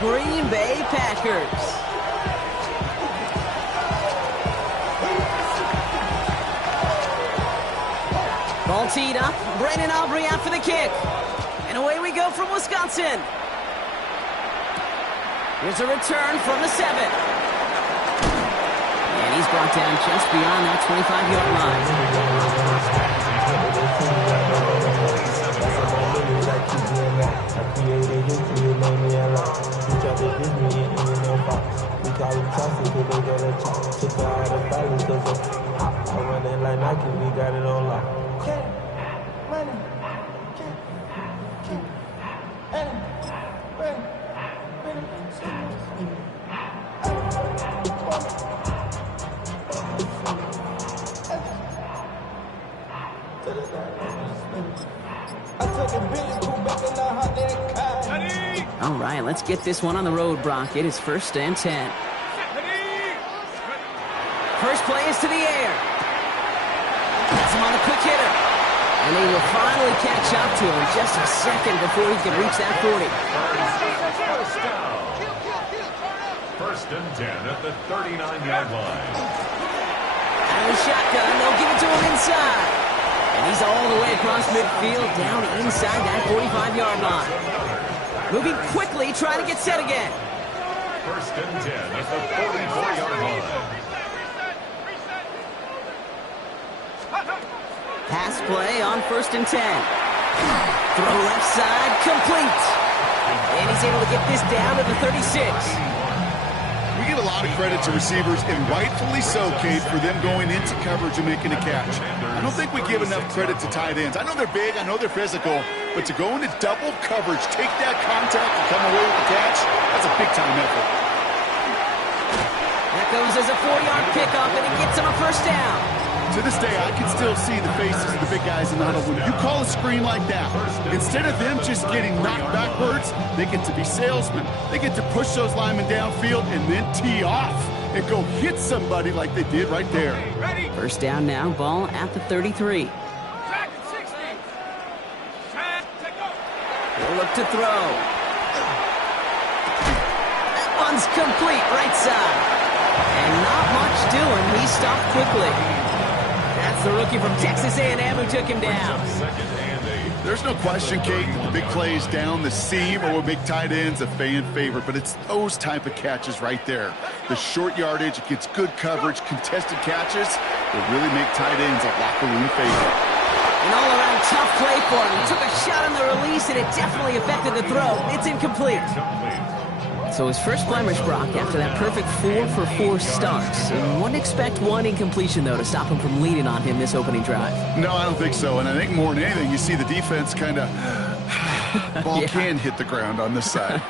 Green Bay Packers. Ball teed up. Brandon Aubrey out for the kick. And away we go from Wisconsin. Here's a return from the 7. And he's brought down just beyond that 25-yard line. All right, let's get this one on the road, Brock. It is 1st and 10. First play is to the air. That's him on a quick hitter. And they will finally catch up to him just a second before he can reach that 40. First and 10 at the 39-yard line. Out of the shotgun, they'll give it to him inside. And he's all the way across midfield, down inside that 45-yard line. Moving quickly, trying to get set again. First and 10 at the 44-yard line. Pass play on 1st and 10. Throw left side, complete. And he's able to get this down to the 36. We give a lot of credit to receivers, and rightfully so, Kate, for them going into coverage and making a catch. I don't think we give enough credit to tight ends. I know they're big, I know they're physical, but to go into double coverage, take that contact and come away with the catch, that's a big-time effort. That goes as a 4-yard pickup, and it gets him a 1st down. To this day, I can still see the faces of the big guys in the huddle. When you call a screen like that, instead of them just getting knocked backwards, they get to be salesmen. They get to push those linemen downfield and then tee off and go hit somebody like they did right there. 1st down now, ball at the 33. He'll look to throw. That one's complete, right side. And not much doing. He stopped quickly. That's the rookie from Texas A&M who took him down. There's no question, Kate, that the big plays down the seam or will make tight ends a fan favorite, but it's those type of catches right there. The short yardage, it gets good coverage, contested catches that really make tight ends a locker room favorite. An all-around tough play for him. He took a shot on the release, and it definitely affected the throw. It's incomplete. So his first blemish, Brock, after that perfect 4-for-4 starts. And wouldn't expect one incompletion, though, to stop him from leading on him this opening drive. No, I don't think so. And I think more than anything, you see the defense kind of... ball can hit the ground on this side.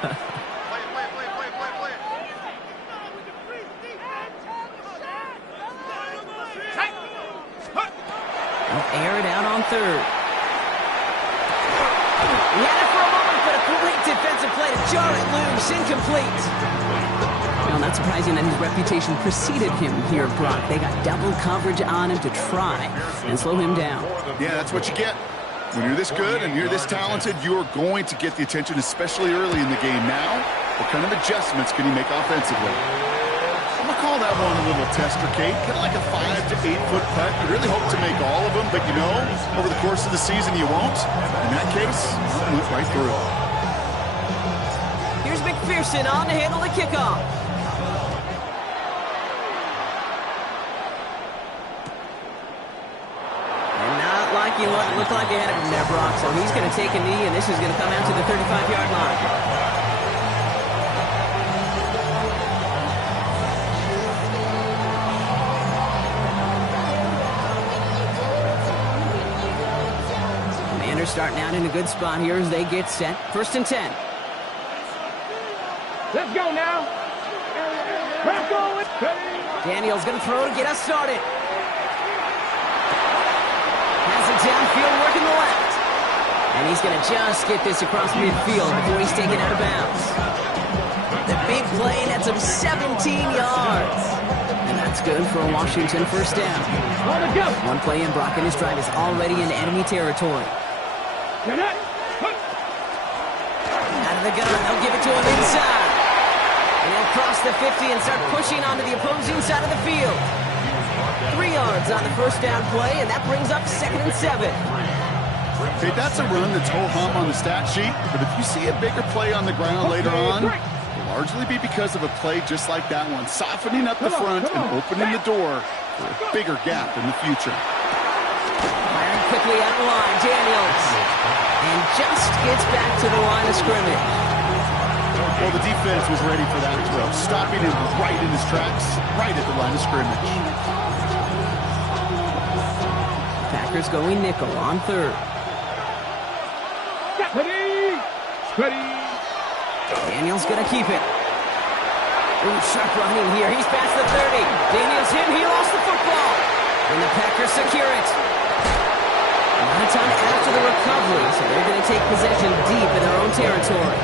They'll air it out on 3rd. He had it for a moment, but a great defensive play to jar it loose. Incomplete. Well, not surprising that his reputation preceded him here, Brock. They got double coverage on him to try and slow him down. Yeah, that's what you get. When you're this good and you're this talented, you're going to get the attention, especially early in the game. Now, what kind of adjustments can he make offensively? I'm going to call that one a little tester, Kate. Kind of like a 5 to 8 foot putt. You really hope to make all of them, but you know, over the course of the season, you won't. In that case, it went right through. Here's McPherson on to handle the kickoff. And not liking what it looked like ahead of him there, Brock. So he's going to take a knee, and this is going to come out to the 35-yard line. Starting out in a good spot here as they get set. 1st and 10. Let's go now. Let's go. Daniel's going to throw to get us started. Has it downfield, working the left. And he's going to just get this across midfield before he's taken out of bounds. The big play, that's him 17 yards. And that's good for a Washington 1st down. One play in, Brock, and his drive is already in enemy territory. Out of the gun, they'll give it to him inside. the 50 and start pushing onto the opposing side of the field. 3 yards on the first down play, and that brings up 2nd and 7. Okay, that's a run that's ho-hum on the stat sheet, but if you see a bigger play on the ground later on, it'll largely be because of a play just like that one, softening up the front and opening the door for a bigger gap in the future. Firing quickly out of line, Daniels. And just gets back to the line of scrimmage. Well, the defense was ready for that throw, stopping him right in his tracks, right at the line of scrimmage. Packers going nickel on 3rd. Ready. Daniels gonna keep it. Ooh, sharp running here. He's past the 30. Daniels hit. He lost the football. And the Packers secure it. A lot of time after the recovery, so they're going to take possession deep in their own territory.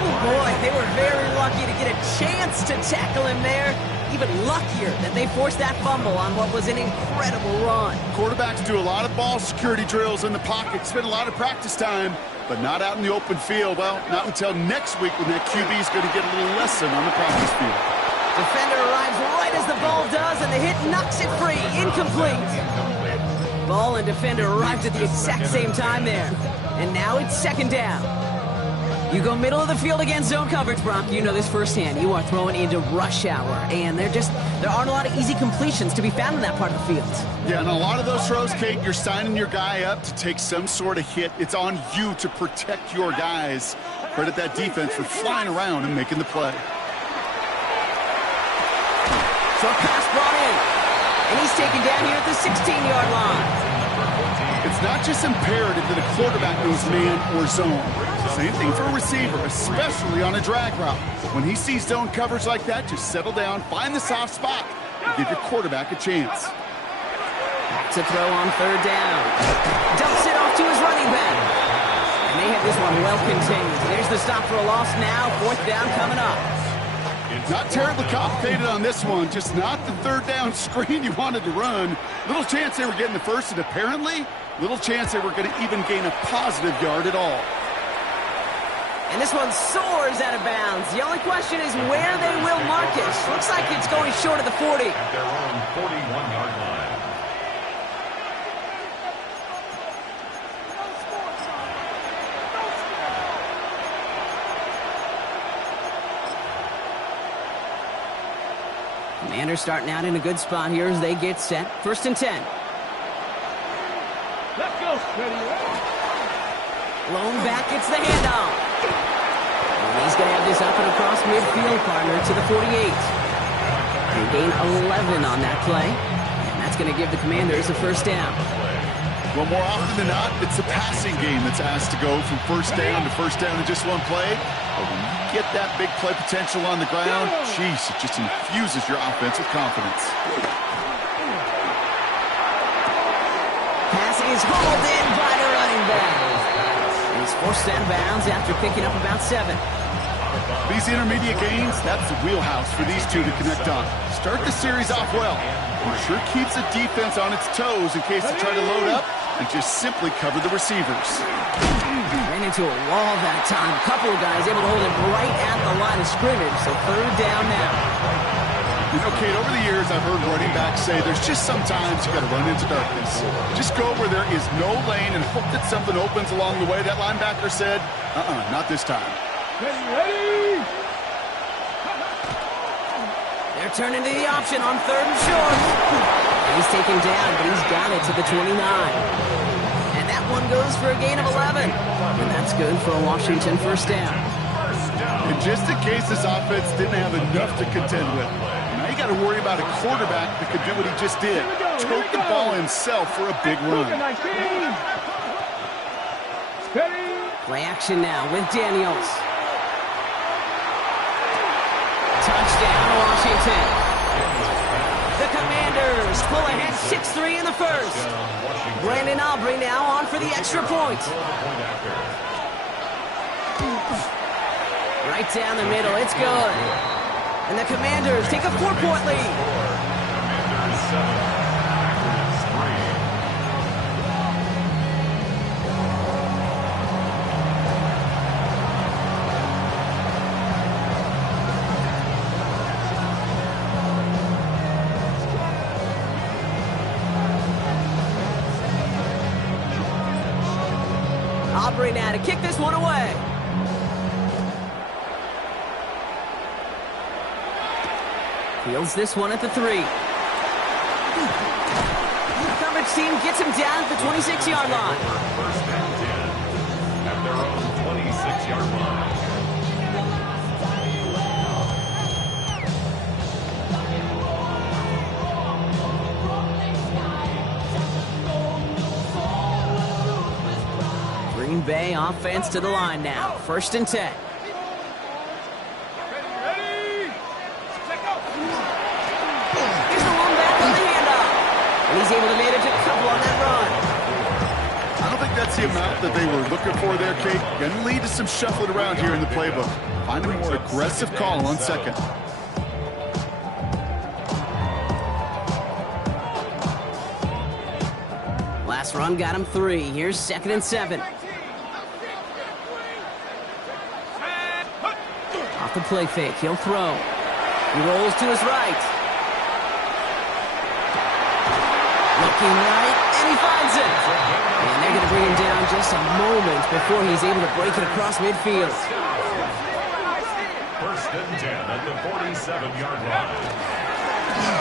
Oh boy, they were very lucky to get a chance to tackle him there. Even luckier that they forced that fumble on what was an incredible run. Quarterbacks do a lot of ball security drills in the pocket, spend a lot of practice time, but not out in the open field. Well, not until next week when that QB is going to get a little lesson on the practice field. Defender arrives right as the ball does, and the hit knocks it free. Incomplete. Ball and defender arrived at the exact same time there. And now it's 2nd down. You go middle of the field against zone coverage, Brock. You know this firsthand. You are throwing into rush hour, and there aren't a lot of easy completions to be found in that part of the field. Yeah, and a lot of those throws, Kate, you're signing your guy up to take some sort of hit. It's on you to protect your guys. Credit that defense for flying around and making the play. Short pass brought in, and he's taken down here at the 16-yard line. It's not just imperative that a quarterback knows man or zone. Same thing for a receiver, especially on a drag route. When he sees zone coverage like that, just settle down, find the soft spot, and give your quarterback a chance. Back to throw on 3rd down. Dumps it off to his running back. And they have this one well contained. There's the stop for a loss now. 4th down coming up. Not terribly complicated on this one, just not the 3rd down screen you wanted to run. Little chance they were getting the first, and apparently, little chance they were going to even gain a positive yard at all. And this one soars out of bounds. The only question is where they will mark it. Looks like it's going short of the 40. At their own 41-yard line. Commanders starting out in a good spot here as they get set. 1st and 10. Let's go. Ready. Lone back gets the handoff. And he's going to have this up and across midfield, partner, to the 48. They gain 11 on that play. And that's going to give the Commanders a 1st down. Well, more often than not, it's a passing game that's asked to go from 1st down to 1st down in just one play. But when you get that big play potential on the ground, geez, it just infuses your offense with confidence. Pass is hauled in by the running back. And he's forced out of bounds after picking up about 7. These intermediate gains, that's the wheelhouse for these two to connect on. Start the series off well. It sure keeps the defense on its toes in case they try to load up and just simply cover the receivers. Ran into a wall that time. A couple of guys able to hold him right at the line of scrimmage. So 3rd down now. You know, Kate, over the years, I've heard running backs say there's just sometimes you got to run into darkness. Just go where there is no lane and hope that something opens along the way. That linebacker said, not this time. Ready. They're turning to the option on 3rd and short. And he's taken down, but he's got it to the 29. And that one goes for a gain of 11. And that's good for a Washington 1st down. And just in case this offense didn't have enough to contend with, now you got to worry about a quarterback that could do what he just did. Tote the ball himself for a big run. Play action now with Daniels. Touchdown, Washington. The Commanders pull ahead 6-3 in the 1st. Brandon Aubrey now on for the extra point. Right down the middle, it's good. And the Commanders take a 4-point lead. Bradbury now to kick this one away. Fields this one at the 3. Coverage team gets him down at the 26-yard line. First and 10 at their own 26-yard line. Green Bay offense to the line now. First and 10. He's able to manage a couple on that run. I don't think that's the amount that they were looking for there, Kate. Going to lead to some shuffling around here in the playbook. Find a more aggressive call on second. Last run got him 3. Here's second and 7. Off the play fake. He'll throw. He rolls to his right. Looking right, and he finds it. And they're going to bring him down just a moment before he's able to break it across midfield. First and 10 at the 47-yard line.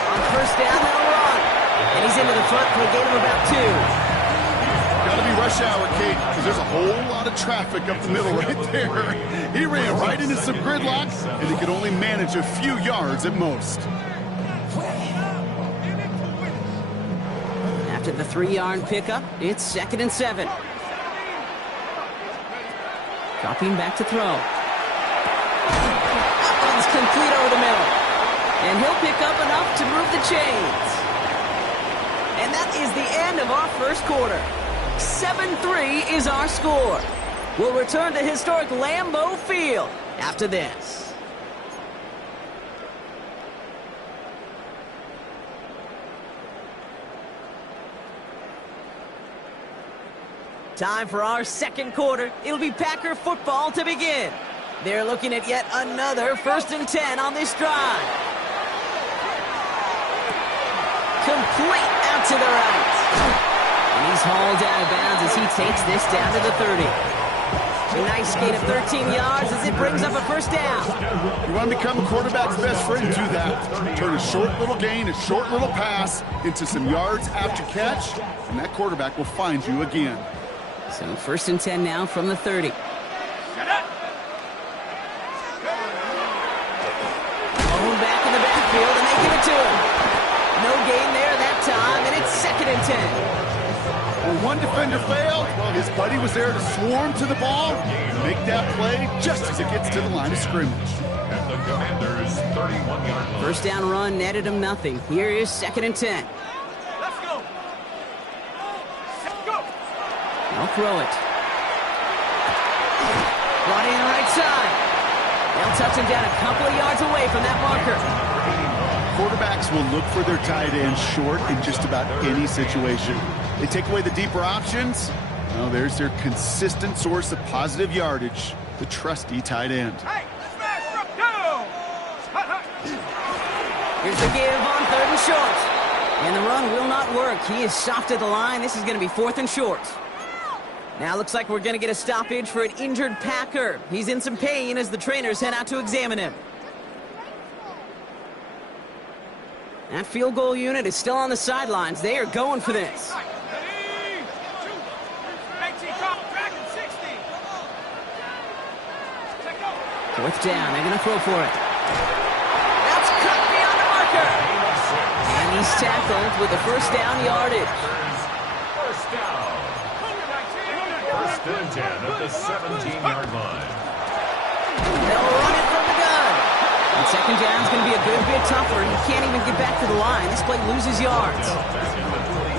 On first down, they'll run. And he's into the front for a gain of about 2. Got to be rush hour, Kate, because there's a whole lot of traffic up the middle right there. He ran right into some gridlock, and he could only manage a few yards at most. After the 3-yard pickup, it's second and 7. Dropping back to throw. That one's complete over the middle. And he'll pick up enough to move the chains. And that is the end of our first quarter. 7-3 is our score. We'll return to historic Lambeau Field after this. Time for our second quarter. It'll be Packer football to begin. They're looking at yet another first and 10 on this drive. Complete out to the right. And he's hauled out of bounds as he takes this down to the 30. A nice gain of 13 yards as it brings up a first down. You want to become a quarterback's best friend, do that. Turn a short little gain, a short little pass into some yards after catch, and that quarterback will find you again. So first and 10 now from the 30. Bone back in the backfield, and they give it to him. No gain there that time, and it's second and 10. When one defender failed, his buddy was there to swarm to the ball and make that play just as it gets to the line of scrimmage. At the Commanders' 31-yard line. First down run netted him nothing. Here is second and 10. Let's go. Let's go. I'll throw it. Brought in the right side. They'll touch him down a couple of yards away from that marker. Quarterbacks will look for their tight end short in just about any situation. They take away the deeper options. Well, there's their consistent source of positive yardage, the trusty tight end. Hey, smash, go. Here's the give on third and short. And the run will not work. He is soft at the line. This is going to be fourth and short. Now looks like we're going to get a stoppage for an injured Packer. He's in some pain as the trainers head out to examine him. That field goal unit is still on the sidelines. They are going for this. Fourth down. They're going to throw for it. That's cut beyond the marker. And he's tackled with the first down yardage. First down. First and 10 at the 17-yard line. They'll run it from the gun. And second down's going to be a good bit tougher. He can't even get back to the line. This play loses yards.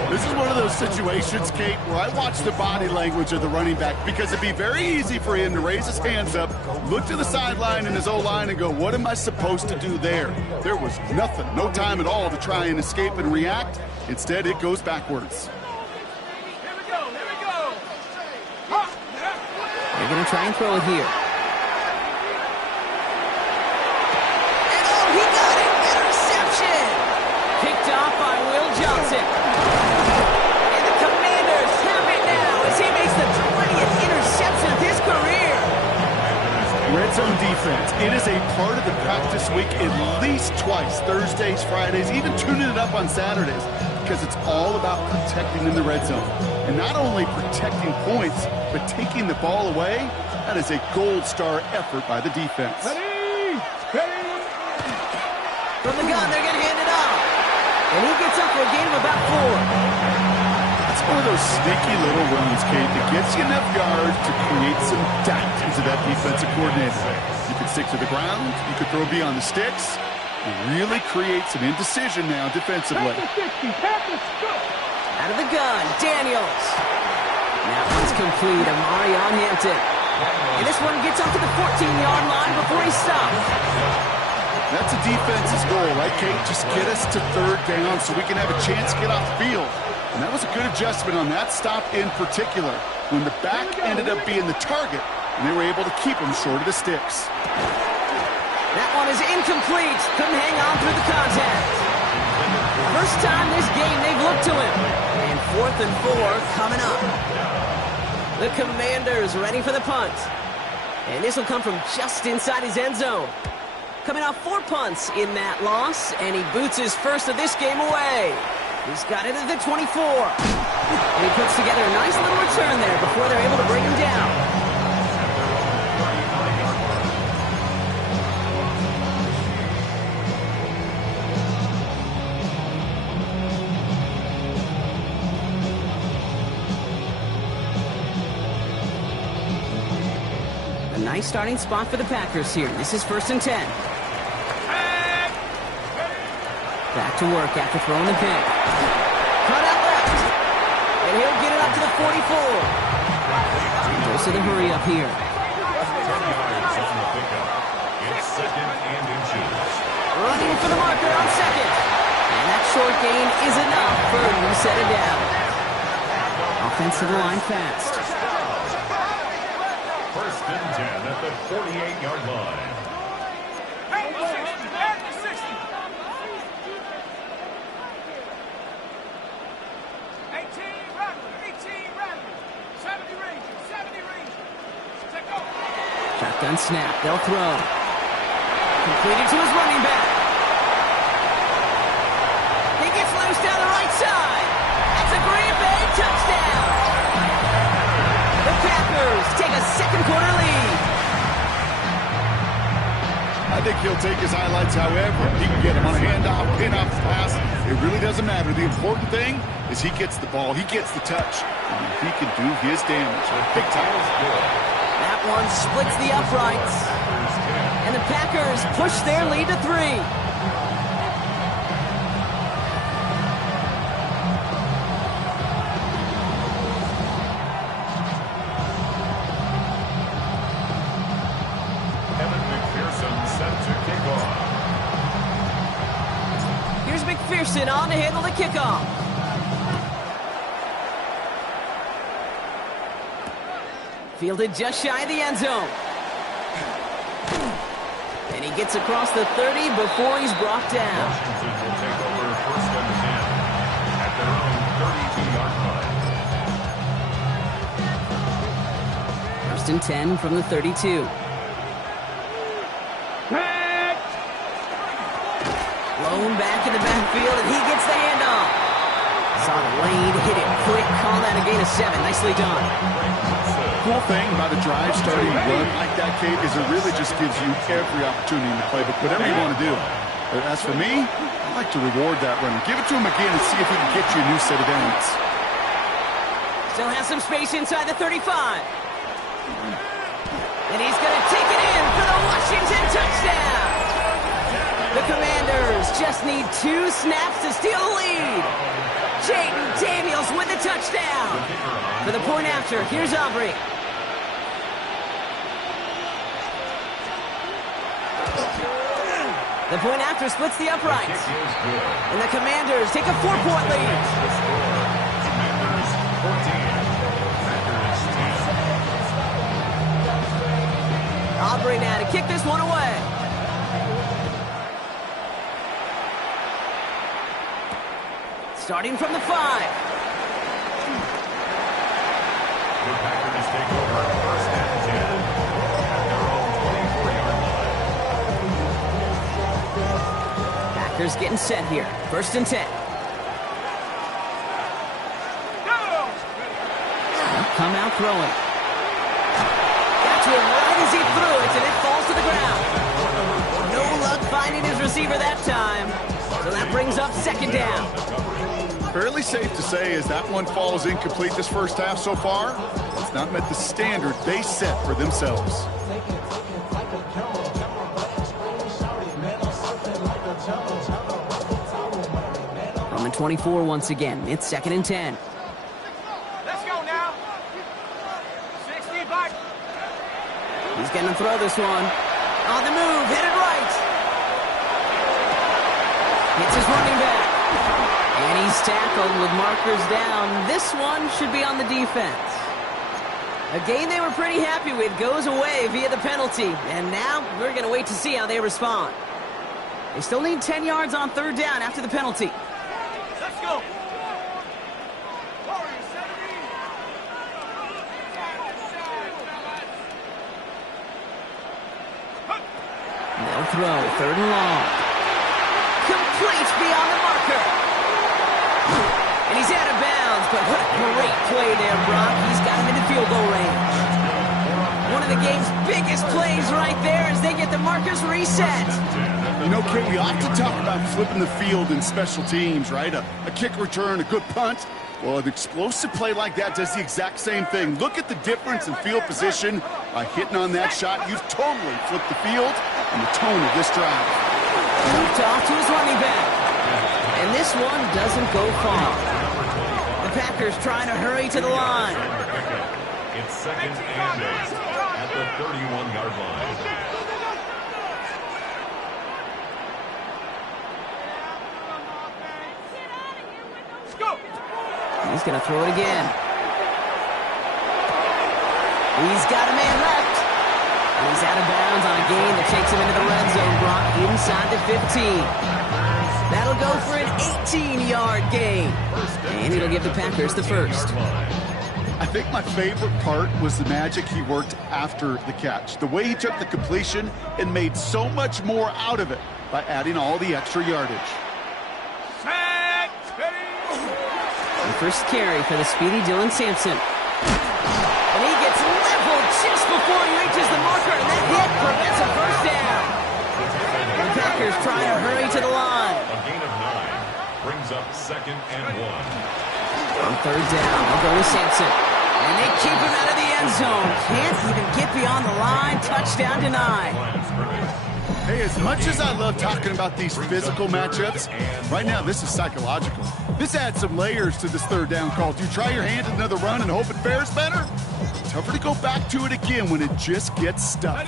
This is one of those situations, Kate, where I watch the body language of the running back because it'd be very easy for him to raise his hands up, look to the sideline in his O-line and go, what am I supposed to do there? There was nothing, no time at all to try and escape and react. Instead, it goes backwards. Here we go. They're going to try and throw it here. And oh, he got it! Interception! Picked off by Will Johnson. And the Commanders have it now as he makes the 20th interception zone defense. It is a part of the practice week at least twice, Thursdays, Fridays, even tuning it up on Saturdays, because it's all about protecting in the red zone. And not only protecting points, but taking the ball away. That is a gold star effort by the defense. Ready? Ready? From the gun, they're going to hand it off. And he gets up for a gain of about 4. It's one of those sneaky little runs, Kate, that gets you enough yards to create some doubt into that defensive coordinator. You could stick to the ground, you could throw beyond the sticks, and really create some indecision now defensively. Out of the gun, Daniels. That one's complete, Amari on Hampton. And this one gets up to the 14-yard line before he stops. That's a defense's goal, right, Kate? Just get us to third down so we can have a chance to get off the field. And that was a good adjustment on that stop in particular, when the back ended up being the target, and they were able to keep him short of the sticks. That one is incomplete. Couldn't hang on through the contact. First time this game they've looked to him. And 4th and 4 coming up. The Commanders ready for the punt. And this will come from just inside his end zone. Coming off 4 punts in that loss, and he boots his first of this game away. He's got it at the 24. And he puts together a nice little return there before they're able to bring him down. A nice starting spot for the Packers here. This is 1st and 10. Back to work after throwing the pick. Cut out left. And he'll get it up to the 44. Goes to the hurry up here. 10 yards on the pickup. It's 2nd and inches. Running for the marker on 2nd. And that short gain is enough for a reset it down. Offense to the line fast. 1st and 10 at the 48-yard line. Back to 60. Back to 60. 18 Rattlers. 70 Rangers. 70 Rangers. Take off. Shotgun snap. They'll throw. Completed to his running back. He gets loose down the right side. That's a Green Bay touchdown. The Packers take a second-quarter lead. I think he'll take his highlights however he can get him on a handoff, pin-off pass. It really doesn't matter. The important thing is he gets the ball, he gets the touch, and he can do his damage. Big time. That one splits the uprights. And the Packers push their lead to 3. Evan McPherson set to kick off. Here's McPherson on to handle the kickoff. Fielded just shy of the end zone. And he gets across the 30 before he's brought down. Washington will take over 1st and 10 at their own 32-yard line. 1st and 10 from the 32. Blown back in the backfield, and he gets the handoff. Saw the lane, hit it quick, call that a gain of 7. Nicely done. Cool thing about a drive starting run like that, Kate, is it really just gives you every opportunity in the playbook, whatever you want to do. But as for me, I like to reward that run. Give it to him again and see if he can get you a new set of downs. Still has some space inside the 35. And he's going to take it in for the Washington touchdown. The Commanders just need 2 snaps to steal the lead. Jayden Daniels with the touchdown. For the point after, here's Aubrey. The point after splits the uprights. And the Commanders take a 4-point lead. Commanders 14, Packers 10. Aubrey now to kick this one away. Starting from the 5. The Packers take over 1st and 10 at their own 24-yard Packers getting set here. 1st and 10. Come out throwing. Got to him right as he threw it, and it falls to the ground. No luck finding his receiver that time. So that brings up 2nd down. Fairly safe to say as that one falls incomplete this first half so far, it's not met the standard they set for themselves. Roman 24 once again. It's 2nd and 10. Let's go now. 60 back. He's going to throw this one. On the move, headed right. It's his running back. And he's tackled with markers down. This one should be on the defense. A game they were pretty happy with goes away via the penalty. And now we're going to wait to see how they respond. They still need 10 yards on 3rd down after the penalty. Let's go. Warriors, 70. They'll throw 3rd and long. Complete beyond the marker. And he's out of bounds, but what a great play there, Brock. He's got him into field goal range. One of the game's biggest plays right there as they get the markers reset. You know, Kate, we often talk about flipping the field in special teams, right? A kick return, a good punt. Well, an explosive play like that does the exact same thing. Look at the difference in field position. By hitting on that shot, you've totally flipped the field and the tone of this drive. Moved off to his running back. And this one doesn't go far. The Packers trying to hurry to the line. It's 2nd and 8 at the 31-yard line. He's going to throw it again. He's got a man left. And he's out of bounds on a gain that takes him into the red zone, Brock, inside the 15. That'll go for an 18-yard gain. And it'll give the Packers the first. I think my favorite part was the magic he worked after the catch. The way he took the completion and made so much more out of it by adding all the extra yardage. Set. Ready. The first carry for the speedy Dylan Sampson. And he gets leveled just before he reaches the marker, and that hit prevents a first down. The Packers trying to hurry to the line. A gain of 9 brings up 2nd and 1. On 3rd down, they'll go to Sampson. And they keep him out of the end zone. Can't even get beyond the line. Touchdown denied. Hey, as much as I love talking about these physical matchups, right now this is psychological. This adds some layers to this 3rd down call. Do you try your hand at another run and hope it fares better? Tougher to go back to it again when it just gets stuck.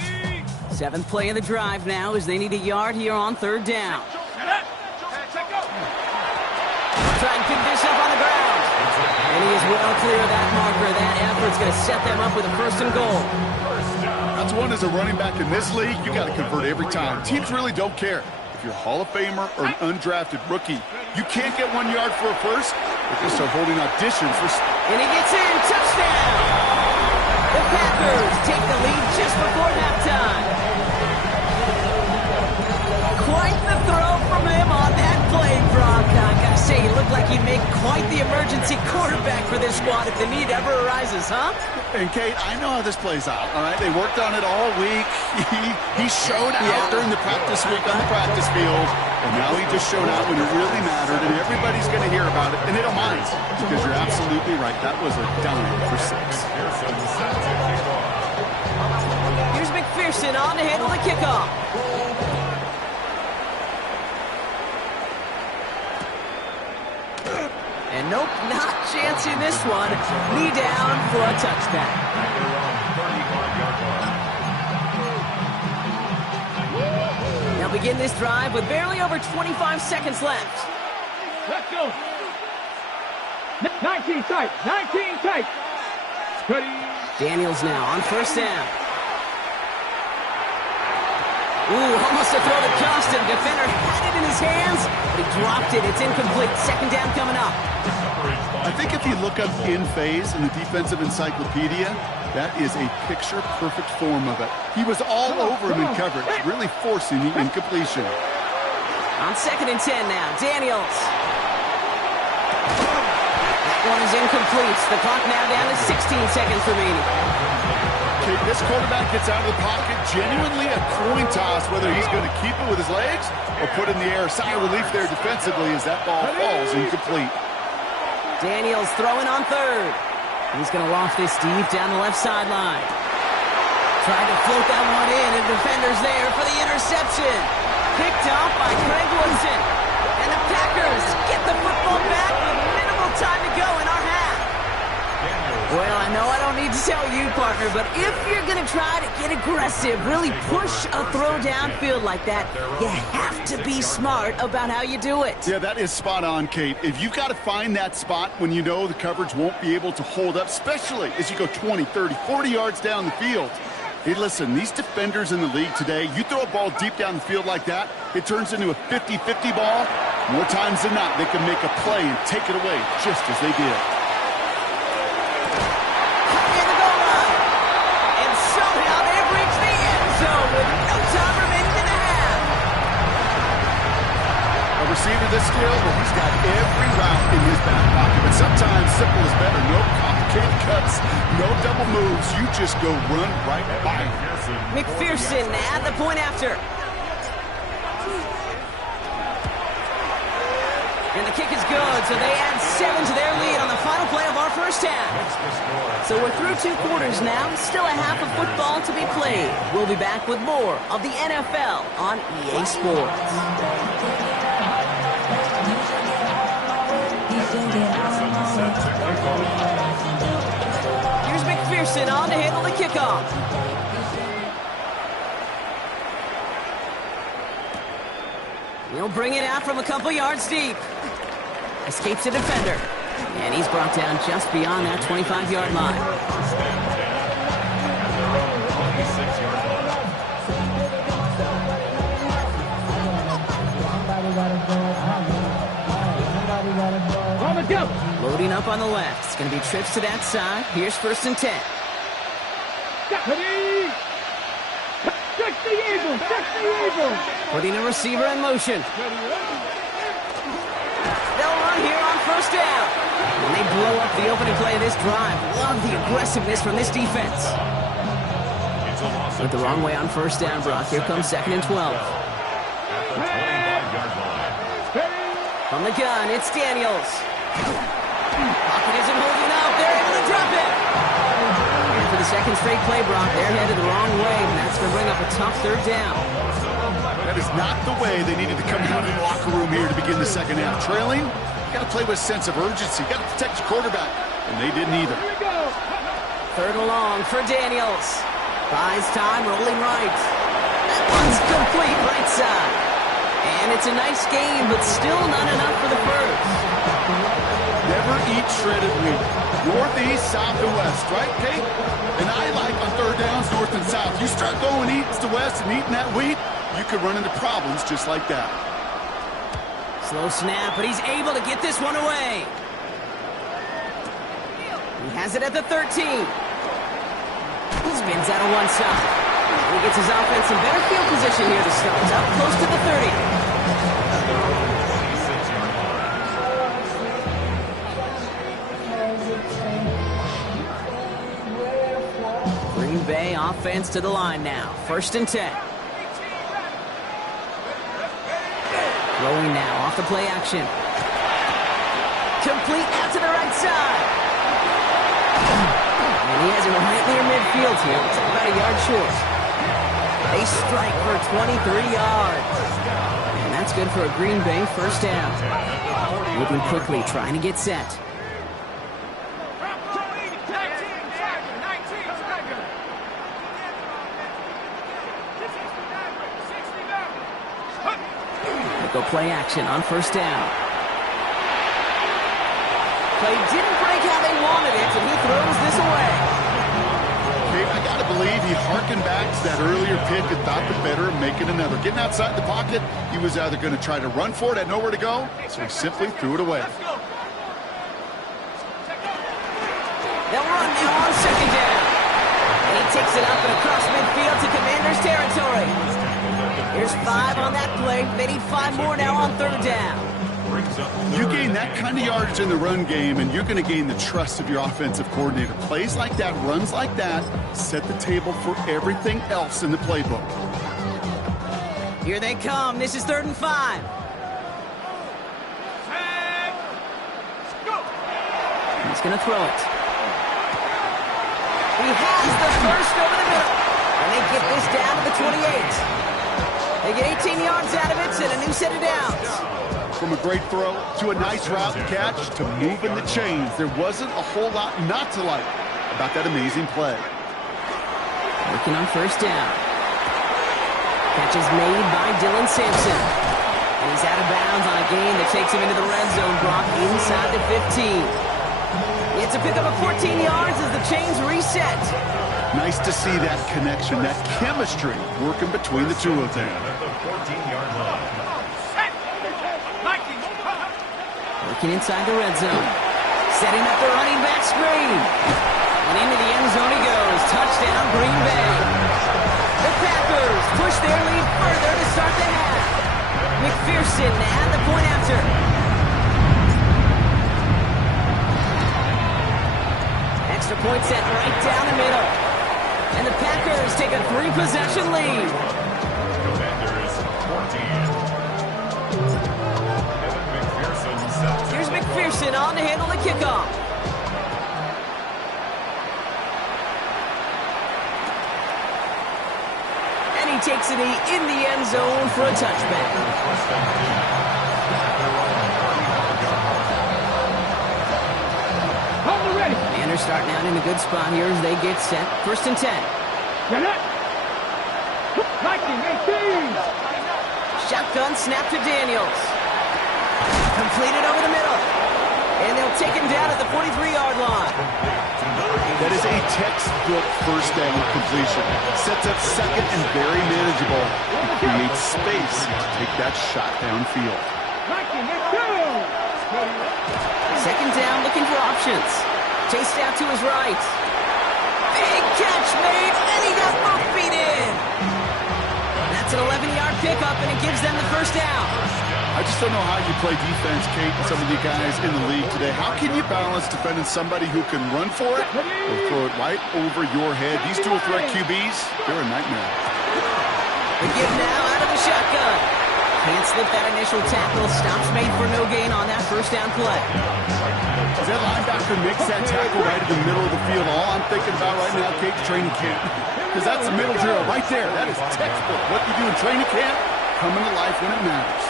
7th play of the drive now as they need a yard here on 3rd down. Try and pick this up on the ground. And he is well clear of that marker. That effort's going to set them up with a 1st and goal. That's one as a running back in this league, you got to convert every time. Teams really don't care. If you're a Hall of Famer or an undrafted rookie, you can't get 1 yard for a first, they're going to start holding auditions for... And he gets in. Touchdown! The Packers take the lead just before halftime. Quite the throw from him on that play, Brock. I gotta say, he looked like he'd make quite the emergency quarterback for this squad if the need ever arises, huh? And Kate, I know how this plays out, all right? They worked on it all week. He showed out during the practice week on the practice field, and now he just showed out when it really mattered, and everybody's going to hear about it, and they don't mind, because you're absolutely right. That was a dime for 6. Here's McPherson on to handle the kickoff. And nope, not chancing this one. Knee down for a touchback. They'll begin this drive with barely over 25 seconds left. Let's go. 19 tight. 19 tight. Ready. Daniels now on 1st down. Ooh, almost a throw to Johnston. Defender had it in his hands, but he dropped it. It's incomplete. 2nd down coming up. I think if you look up in phase in the defensive encyclopedia, that is a picture-perfect form of it. He was all over him in coverage, really forcing the incompletion. On 2nd and 10 now, Daniels. That one is incomplete. The clock now down to 16 seconds remaining. Okay, this quarterback gets out of the pocket, genuinely a coin toss whether he's going to keep it with his legs or put it in the air. Sigh of relief there defensively as that ball falls incomplete. Daniels throwing on 3rd. He's going to loft this deep down the left sideline. Tried to float that one in, and defender's there for the interception. Picked off by Craig Woodson. And the Packers get the football back with minimal time to go in our half. Well, I know I don't need to tell you, partner, but if you're going to try to get aggressive, really push a throw downfield like that, you have to be smart about how you do it. Yeah, that is spot on, Kate. If you've got to find that spot when you know the coverage won't be able to hold up, especially as you go 20, 30, 40 yards down the field. Hey, listen, these defenders in the league today, you throw a ball deep down the field like that, it turns into a 50-50 ball. More times than not, they can make a play and take it away just as they did. Receiver this skill, but he's got every route in his back pocket. But sometimes simple is better. No complicated cuts, no double moves. You just go run right by him. McPherson at the point after. And the kick is good, so they add 7 to their lead on the final play of our first half. So we're through 2 quarters now. Still a half of football to be played. We'll be back with more of the NFL on EA Sports. Here's McPherson on to handle the kickoff. He'll bring it out from a couple yards deep. Escapes a defender. And he's brought down just beyond that 25-yard line. Loading up on the left. It's going to be trips to that side. Here's 1st and 10. Check the eagle! Check the eagle! Putting a receiver in motion. They'll run here on 1st down. And they blow up the opening play of this drive. Love the aggressiveness from this defense. Went the wrong way on 1st down, Brock. Here comes 2nd and 12. From the gun, it's Daniels. Pocket isn't holding up. They're able to drop it. And for the 2nd straight play, Brock, they're headed the wrong way, and that's going to bring up a tough 3rd down. That is not the way they needed to come out of the locker room here to begin the 2nd half. Trailing, you got to play with a sense of urgency. You got to protect your quarterback, and they didn't either. 3rd and long for Daniels. Buys time, rolling right. That one's complete right side. And it's a nice game, but still not enough for the first. Never eat shredded wheat. North, east, south, and west, right, Kate? And I like on 3rd downs, north and south. You start going east to west and eating that wheat, you could run into problems just like that. Slow snap, but he's able to get this one away. He has it at the 13. He spins out of one side. He gets his offense in better field position here to start. Up close to the 30. Green Bay offense to the line now. 1st and 10. Throwing now off the play action. Complete out to the right side. And he has it right near midfield here. It's about a yard short. They strike for 23 yards. And that's good for a Green Bay 1st down. Moving quickly, trying to get set. Go play action on 1st down. Play didn't break how they wanted it, and he throws this away. Okay, I got to believe he harkened back to that earlier pick and thought the better of making another. Getting outside the pocket, he was either going to try to run for it, had nowhere to go, so he simply threw it away. They'll run now on 2nd down. And he takes it up and across midfield to Commander's territory. There's 5 on that play. They need 5 more now on 3rd down. You gain that kind of yardage in the run game, and you're going to gain the trust of your offensive coordinator. Plays like that, runs like that, set the table for everything else in the playbook. Here they come. This is 3rd and 5. He's going to throw it. He has the first over the middle. And they get this down to the 28. They get 18 yards out of it and a new set of downs. From a great throw to a nice route catch to moving the chains, there wasn't a whole lot not to like about that amazing play. Working on 1st down. Catch is made by Dylan Sampson. And he's out of bounds on a gain that takes him into the red zone, Brock, inside the 15. It's a pickup of 14 yards as the chains reset. Nice to see that connection, that chemistry working between the two of them. At the 14-yard line. Working inside the red zone. Setting up the running back screen. And into the end zone he goes. Touchdown, Green Bay. The Packers push their lead further to start the half. McPherson at the point after. Extra point set right down the middle. And the Packers take a 3-possession lead. Commanders 14. Here's McPherson on to handle the kickoff. And he takes it in the end zone for a touchback. Commanders starting out in a good spot here as they get set. 1st and 10. Shotgun snap to Daniels. Completed over the middle. And they'll take him down at the 43-yard line. That is a textbook 1st down completion. Sets up 2nd and very manageable. It creates space to take that shot downfield. 2nd down, looking for options. Chased out to his right. Big catch made, and he got both feet in. That's an 11-yard pickup, and it gives them the 1st down. I just don't know how you play defense, Kate, and some of the guys in the league today. How can you balance defending somebody who can run for it or throw it right over your head? These dual threat QBs, they're a nightmare. The give now out of the shotgun. Can't slip that initial tackle. Stops made for no gain on that 1st down play. As that linebacker makes that tackle right in the middle of the field, all I'm thinking about right now, Kate, training camp. Because that's the middle drill right there. That is textbook. What you do in training camp, coming to life when it matters.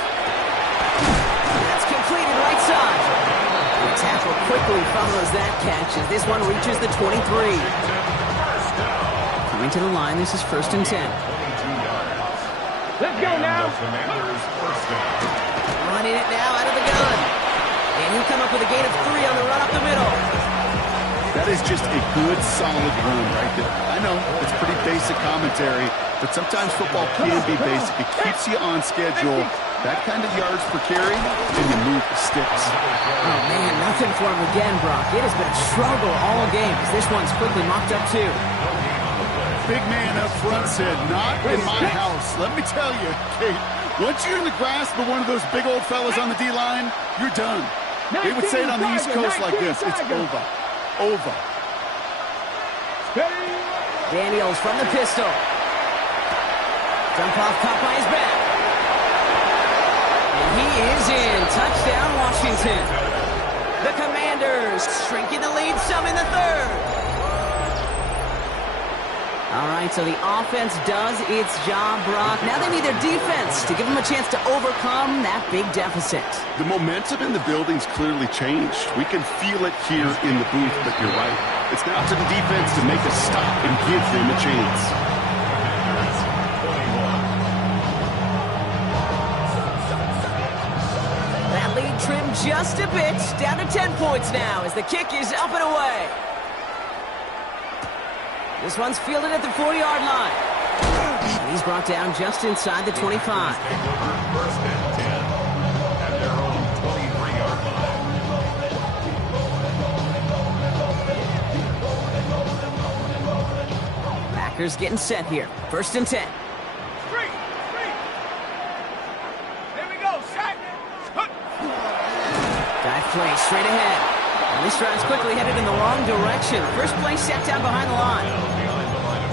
That's completed right side. The tackle quickly follows that catch as this one reaches the 23. Coming to the line, this is 1st and 10. Let's go now. Commanders 1st down. Running it now out of the gun. And he'll come up with a gain of 3 on the run up the middle. That is just a good, solid run right there. I know, it's pretty basic commentary, but sometimes football can be basic. It keeps you on schedule. That kind of yards per carry, and you move the sticks. Oh, man, nothing for him again, Brock. It has been a struggle all game as this one's quickly mocked up, too. Big man up front said, not in my house. Let me tell you, Kate, once you're in the grasp of one of those big old fellas on the D-line, you're done. They would say it on the East Coast like this, it's over. Over. Daniels from the pistol. Jump off caught by his back. And he is in. Touchdown, Washington. The Commanders shrinking the lead some in the 3rd. All right, so the offense does its job, Brock. Now they need their defense to give them a chance to overcome that big deficit. The momentum in the building's clearly changed. We can feel it here in the booth, but you're right. It's now to the defense to make a stop and give them a chance. That lead trimmed just a bit, down to 10 points now as the kick is up and away. This one's fielded at the 40-yard line. And he's brought down just inside the 25. 1st and 10 at their own 23-yard line. Packers getting set here. 1st and 10. play straight ahead. And this drive's quickly headed in the wrong direction. First play set down behind the line.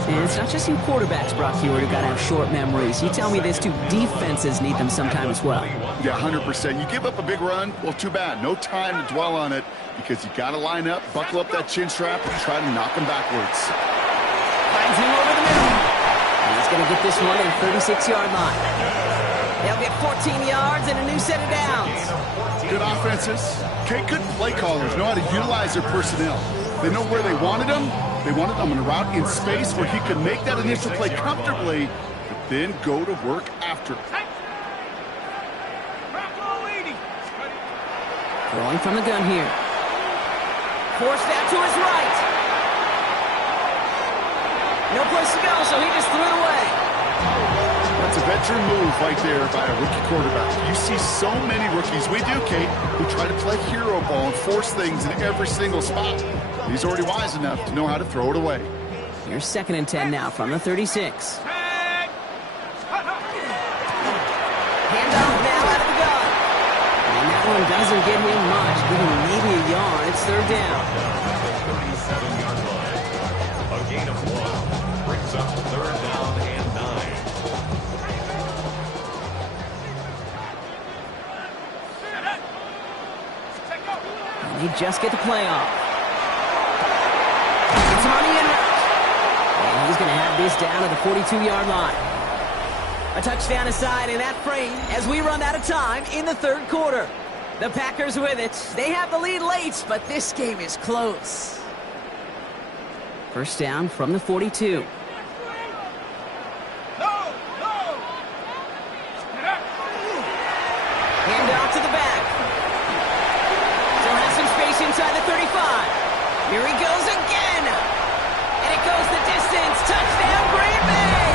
And it's not just you quarterbacks, Brock Huard, who got to have short memories. You tell me this too, defenses need them sometime as well. Yeah, 100%. You give up a big run, well, too bad. No time to dwell on it because you got to line up, buckle up that chin strap, and try to knock them backwards. Finds him over the middle. And he's going to get this one at the 36-yard line. They'll get 14 yards and a new set of downs. Good offenses. Okay, good play callers know how to utilize their personnel. They know where they wanted them. They wanted them in a route in space where he could make that initial play comfortably, but then go to work after. Throwing from the gun here. Forced that to his right. No place to go, so he just threw it away. That's a veteran move right there by a rookie quarterback. You see so many rookies, we do, Kate, who try to play hero ball and force things in every single spot. He's already wise enough to know how to throw it away. Here's 2nd and 10 now from the 36. Handoff now out of the gun. And that one doesn't get him much, giving him maybe a yard. It's 3rd down. 37-yard line. A gain of 1 brings up 3rd down and 9. And they just get the play off. It's on the in route. And he's going to have this down at the 42-yard line. A touchdown aside in that frame as we run out of time in the 3rd quarter. The Packers with it. They have the lead late, but this game is close. First down from the 42. Hand off to the back. Still has some space inside the 35. Here he goes again. And it goes the distance. Touchdown, Green Bay.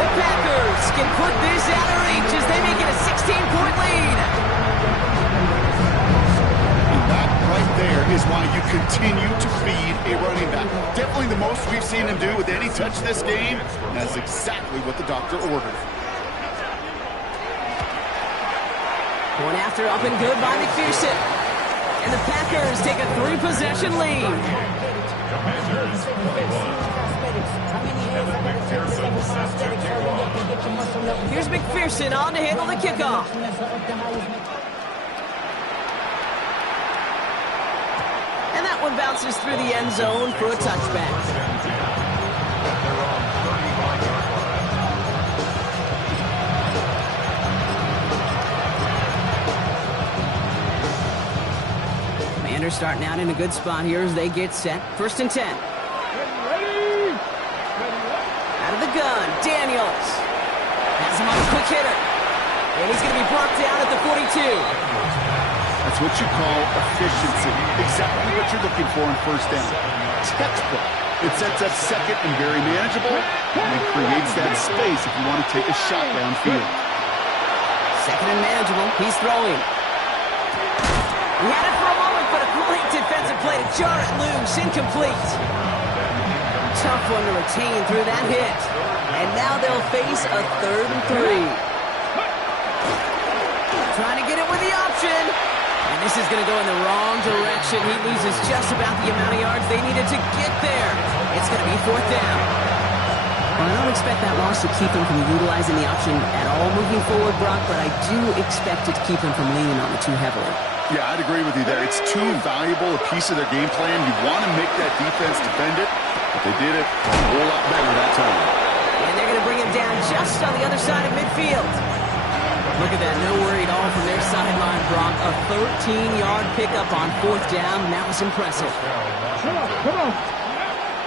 The Packers can put this out of reach as they make it a 16-point lead. And that right there is why you continue to feed a running back. Definitely the most we've seen him do with any touch this game. And that's exactly what the doctor ordered. Going after up and good by McPherson. And the Packers take a 3-possession lead. Here's McPherson on to handle the kickoff. And that one bounces through the end zone for a touchback. Commanders starting out in a good spot here as they get set. 1st and 10. Out of the gun, Daniels. Has him on a quick hitter. And he's going to be brought down at the 42. That's what you call efficiency. Exactly what you're looking for in 1st down. Textbook. It sets up 2nd and very manageable, and it creates that space if you want to take a shot downfield. 2nd and manageable. He's throwing. He had it for a moment, but a great defensive play to jar it loose. Incomplete. Tough one to retain through that hit. And now they'll face a 3rd and 3. Trying to get it with the option. And this is going to go in the wrong direction. He loses just about the amount of yards they needed to get there. It's going to be 4th down. Well, I don't expect that loss to keep him from utilizing the option at all moving forward, Brock, but I do expect it to keep him from leaning on it too heavily. Yeah, I'd agree with you there. It's too valuable a piece of their game plan. You want to make that defense defend it, but they did it a whole lot better that time. And they're going to bring him down just on the other side of midfield. Look at that, no worry at all from their sideline, Brock. A 13-yard pickup on 4th down, and that was impressive. Come on.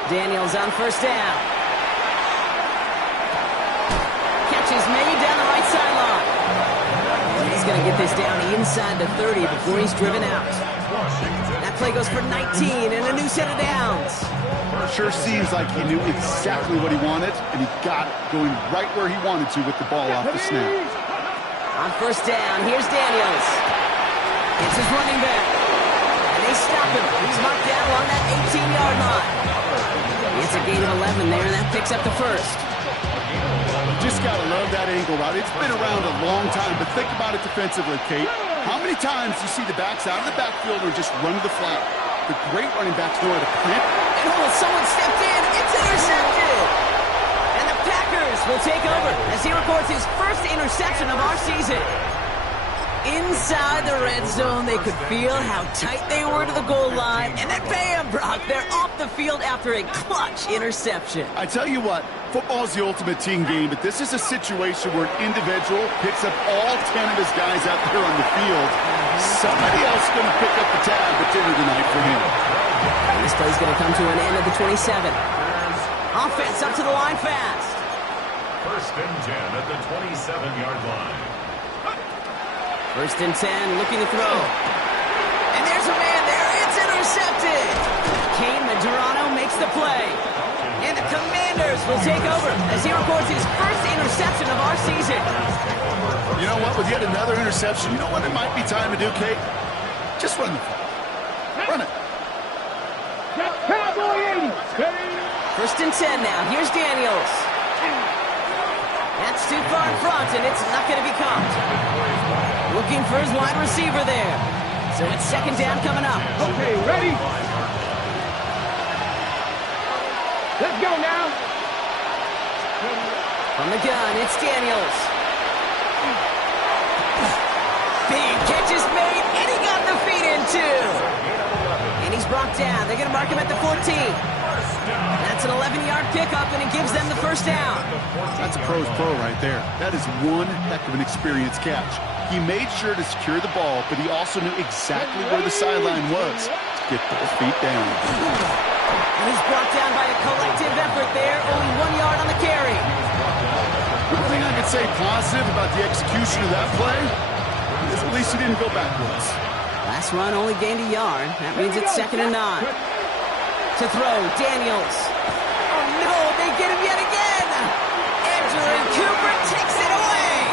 Daniels on 1st down. Catch is made down the right sideline. And he's going to get this down inside the 30 before he's driven out. That play goes for 19 and a new set of downs. Sure seems like he knew exactly what he wanted, and he got it going right where he wanted to with the ball off the snap. On 1st down, here's Daniels. It's his running back. And they stop him. He's marked down along that 18-yard line. It's a gain of 11 there, and that picks up the 1st. Just got to love that angle route. It's been around a long time, but think about it defensively, Kate. How many times do you see the backs out of the backfield or just run to the flat? The great running backs know how to plant. And someone stepped in. It's intercepted. And the Packers will take over as he records his first interception of our season. Inside the red zone, they could feel how tight they were to the goal line. And then bam, Brock, they're off the field after a clutch interception. I tell you what, football is the ultimate team game, but this is a situation where an individual picks up all 10 of his guys out there on the field. Somebody else is going to pick up the tab at dinner tonight for him. And this play's going to come to an end at the 27. Offense up to the line fast. First and 10 at the 27-yard line. First and 10, looking to throw. And there's a man there. It's intercepted. Kane Medrano makes the play. And the Commanders will take over as he records his first interception of our season. You know what? With yet another interception, you know what it might be time to do, Kate? Just run the ball. Run it. Cowboy 80. First and 10 now. Here's Daniels. That's too far in front, and it's not going to be caught. Looking for his wide receiver there. So it's second down coming up. Okay, ready? Let's go now. From the gun, it's Daniels. Big catch is made, and he got the feet in too. And he's brought down. They're going to mark him at the 14. That's an 11-yard pickup, and it gives them the first down. That's a pro's pro right there. That is one heck of an experienced catch. He made sure to secure the ball, but he also knew exactly where the sideline was to get those feet down. And he's brought down by a collective effort there, only 1 yard on the carry. One thing I could say positive about the execution of that play is at least he didn't go backwards. Last run only gained a yard. That means it's second and 9. To throw, Daniels. Oh no, they get him yet again. Andrew Cooper takes it away.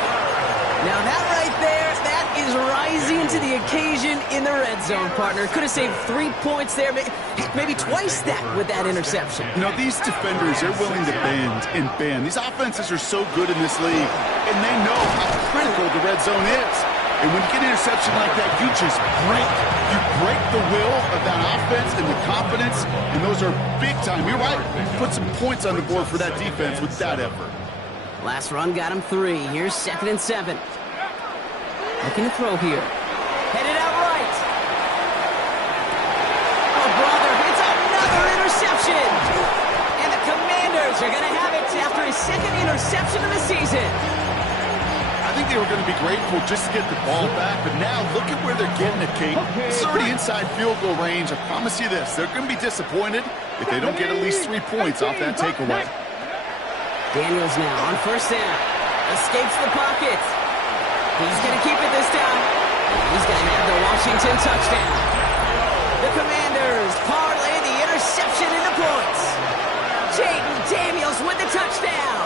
Now that right there, that is rising to the occasion in the red zone, partner. Could have saved 3 points there, maybe twice that with that interception. You know, these defenders, they're willing to bend and bend. These offenses are so good in this league, and they know how critical the red zone is. And when you get an interception like that, you just break. You break the will of that offense and the confidence, and those are big time. You're right. Put some points on the board for that defense with that effort. Last run got him 3. Here's second and 7. Looking to throw here. Headed out right. Oh, brother, it's another interception. And the Commanders are going to have it after his second interception of the season. I think they were going to be grateful just to get the ball back, but now look at where they're getting it, Kate. It's already inside field goal range. I promise you this, they're going to be disappointed if they don't get at least 3 points off that takeaway. Daniels now on first down. Escapes the pocket. He's going to keep it this time. And he's going to have the Washington touchdown. The Commanders parlay the interception into points. Jayden Daniels with the touchdown.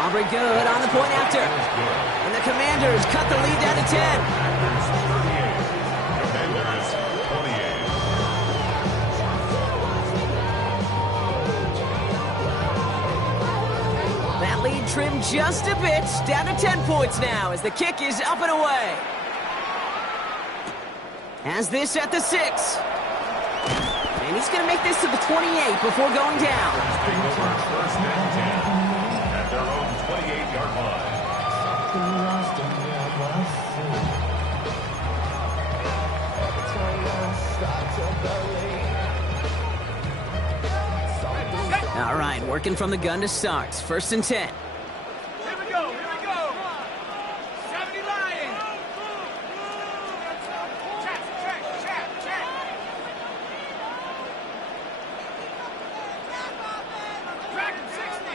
Aubrey good on the point after. And the Commanders cut the lead down to 10. That lead trimmed just a bit, down to 10 points now as the kick is up and away. Has this at the 6. And he's going to make this to the 28 before going down. First and 10 at their own 28-yard line. All right, working from the gun to start. First and 10. Here we go. 70 Lions. Check. Dragon 60.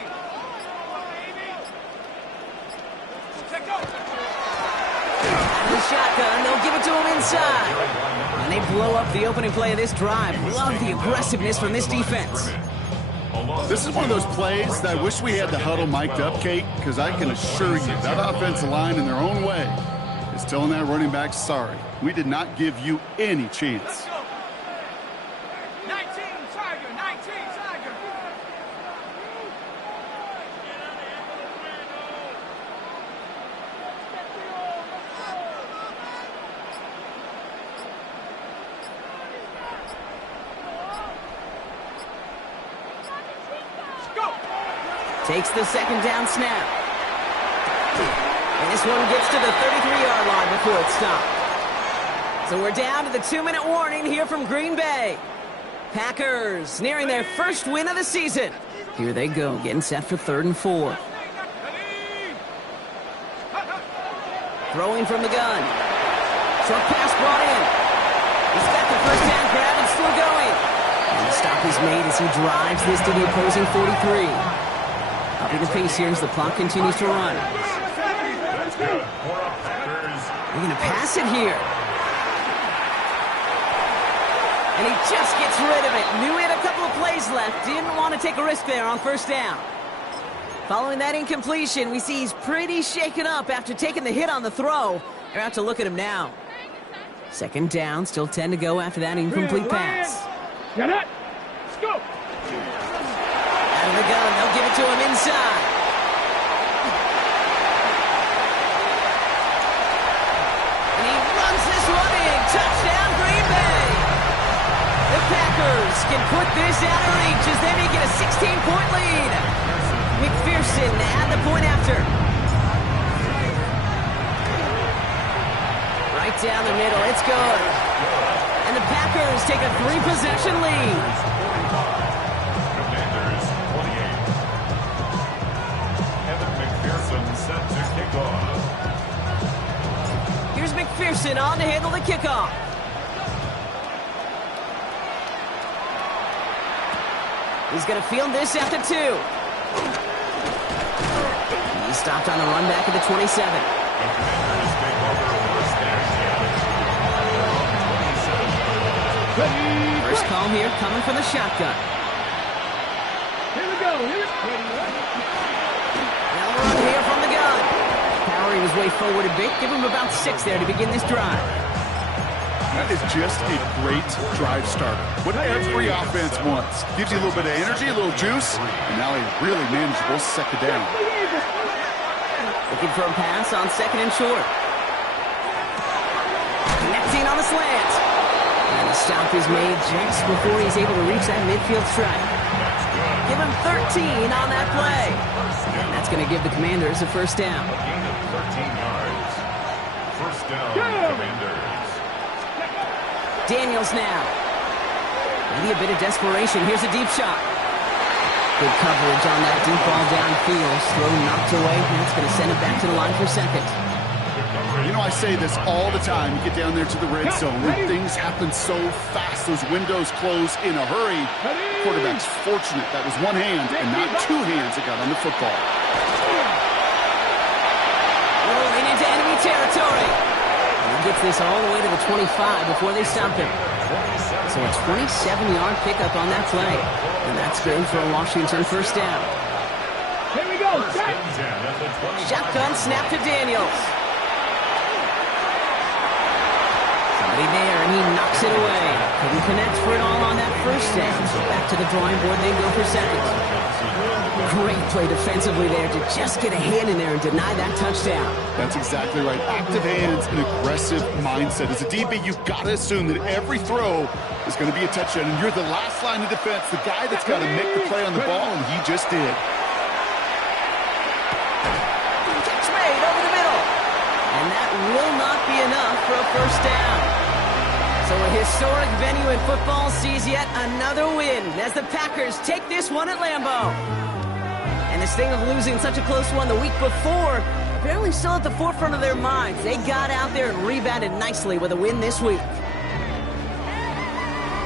Check go. The shotgun, they'll give it to him inside. And they blow up the opening play of this drive. Love the aggressiveness from this defense. This is one of those plays that I wish we had the huddle mic'd up, Kate, because I can assure you that offensive line in their own way is telling that running back, sorry, we did not give you any chance. 19 Tiger. Takes the second down snap. And this one gets to the 33-yard line before it's stopped. So we're down to the 2-minute warning here from Green Bay. Packers nearing their first win of the season. Here they go, getting set for 3rd and 4. Throwing from the gun. Short pass brought in. He's got the first down grab and still going. And the stop is made as he drives this to the opposing 43. Upping the pace here as the clock continues to run. They're going to pass it here. And he just gets rid of it. Knew he had a couple of plays left. Didn't want to take a risk there on first down. Following that incompletion, we see he's pretty shaken up after taking the hit on the throw. They're out to look at him now. 2nd down, still 10 to go after that incomplete pass. Get it. Let's go. Out of the gun, they'll give it to him inside. And he runs this one in. Touchdown, Green Bay. The Packers can put this out of reach as they make it a 16-point lead. McPherson at the point after. Right down the middle, it's good. And the Packers take a 3-possession lead. Commanders 28. Evan McPherson set to kick off. Here's McPherson on to handle the kickoff. He's going to field this after 2. He's stopped on the run back at the 27. The Commanders take over first and 10. First call here coming from the shotgun. Here we go. Here's Now a run here from the gun. Powery was way forward a bit. Give him about 6 there to begin this drive. That is just a great drive starter. What every offense wants. Gives you a little bit of energy, a little juice, and now a really manageable 2nd down. Looking for a pass on 2nd and short. Connecting on the slant. And the stop is made just before he's able to reach that midfield strike. Give him 13 on that play. And that's going to give the Commanders a first down. A gain of 13 yards. First down, Commanders. Daniels now. Maybe a bit of desperation. Here's a deep shot. Good coverage on that deep ball downfield. Throw knocked away. That's going to send it back to the line for 2nd. You know, I say this all the time. You get down there to the red zone, and things happen so fast. Those windows close in a hurry. Quarterback's fortunate that was one hand and not 2 hands that got on the football. Rolling into enemy territory. And he gets this all the way to the 25 before they stop him. So a 27-yard pickup on that play. And that's good for a Washington first down. Here we go. Shotgun snap to Daniels. Somebody there, and he knocks it away. Couldn't connect for it all on that first down. So back to the drawing board, they go for 2nd. Great play defensively there to just get a hand in there and deny that touchdown. That's exactly right. Active hands and aggressive mindset. As a DB, you've got to assume that every throw is going to be a touchdown, and you're the last line of defense, the guy that's got to make the play on the ball, and he just did. Catch made over the middle. And that will not be enough for a first down. So a historic venue in football sees yet another win as the Packers take this one at Lambeau. And this thing of losing such a close one the week before, apparently still at the forefront of their minds. They got out there and rebounded nicely with a win this week.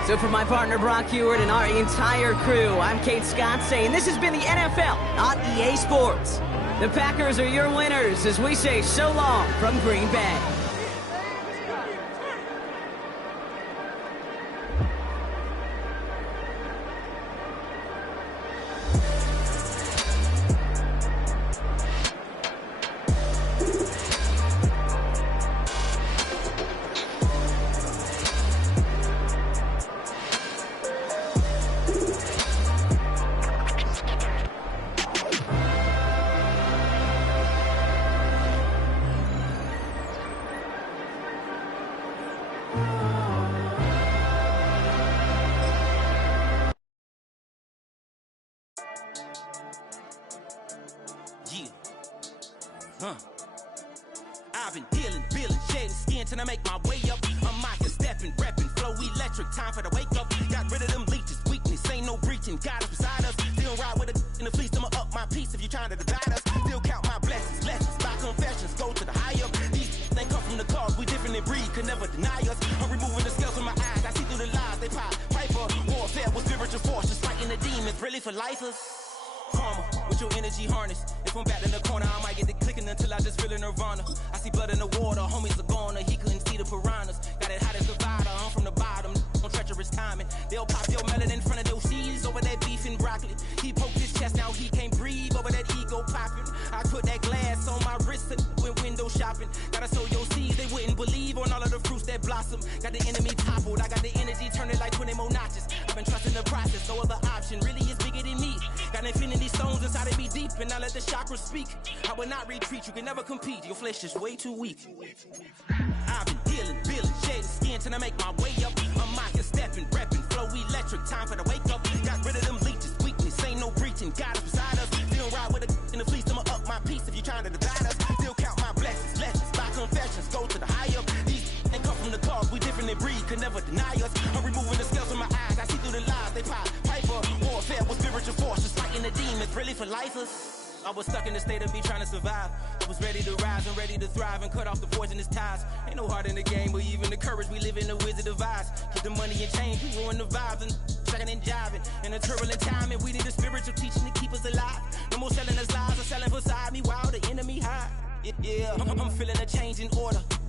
So for my partner Brock Heward and our entire crew, I'm Kate Scott saying this has been the NFL, not EA Sports. The Packers are your winners as we say so long from Green Bay. Yeah. I've been healing, shedding skin till I make my way up. I'm mocking, stepping, repping, flow electric. Time for the wake up. Got rid of them leeches, weakness, ain't no breaching. God is beside us. Still ride with a in the fleece. I'ma up my piece if you're trying to divide us. Still count my blessings, lessons, by confessions. Go to the high up. These they come from the cause. We different in breed, could never deny us. I'm removing the scales from my eyes. I see through the lies they pop. Piper, warfare with spiritual force, just fighting the demons. Really for lifers. Karma, with your energy harness. If I'm back in the corner, I might get it clicking until I just feel a nirvana. I see blood in the water, homies are gone, he couldn't see the piranhas. Got it how to survive, I'm from the bottom, on treacherous timing. They'll pop your melon in front of those seeds over that beef and broccoli. He poked his chest, now he can't breathe over that ego popping. I put that glass on my wrist and went window shopping. Gotta sow your seeds, they wouldn't believe on all of the fruits that blossom. Got the enemy toppled, I got the energy turning like 20 more notches. I've been trusting the process, no other option really is bigger than me. Got infinity stones inside of me deep, and I let the chakras speak. I will not retreat, you can never compete. Your flesh is way too weak. I've been healing, shedding skin till I make my way up. I'm mocking, stepping, repping, flow electric. Time for the wake up. Got rid of them leeches, weakness, ain't no breaching. God is beside us. Still ride with a in the fleece. I'ma up my piece if you're trying to divide us. Still count my blessings, lessons, by confessions. Go to the high up. These they come from the cause. We different in breed, could never deny us. I'm removing the scales from my eyes. I see through the lies they pop. Piper, warfare with spiritual force, just fighting the demons. Really for lifers. I was stuck in the state of me trying to survive. I was ready to rise and ready to thrive and cut off the poisonous ties. Ain't no heart in the game, but even the courage we live in the Wizard of Oz. Keep the money and change, we ruin the vibes and tracking and jiving. In a turbulent time, and we need a spiritual teaching to keep us alive. No more selling us lies or selling beside me while the enemy hide. Yeah, I'm feeling a change in order.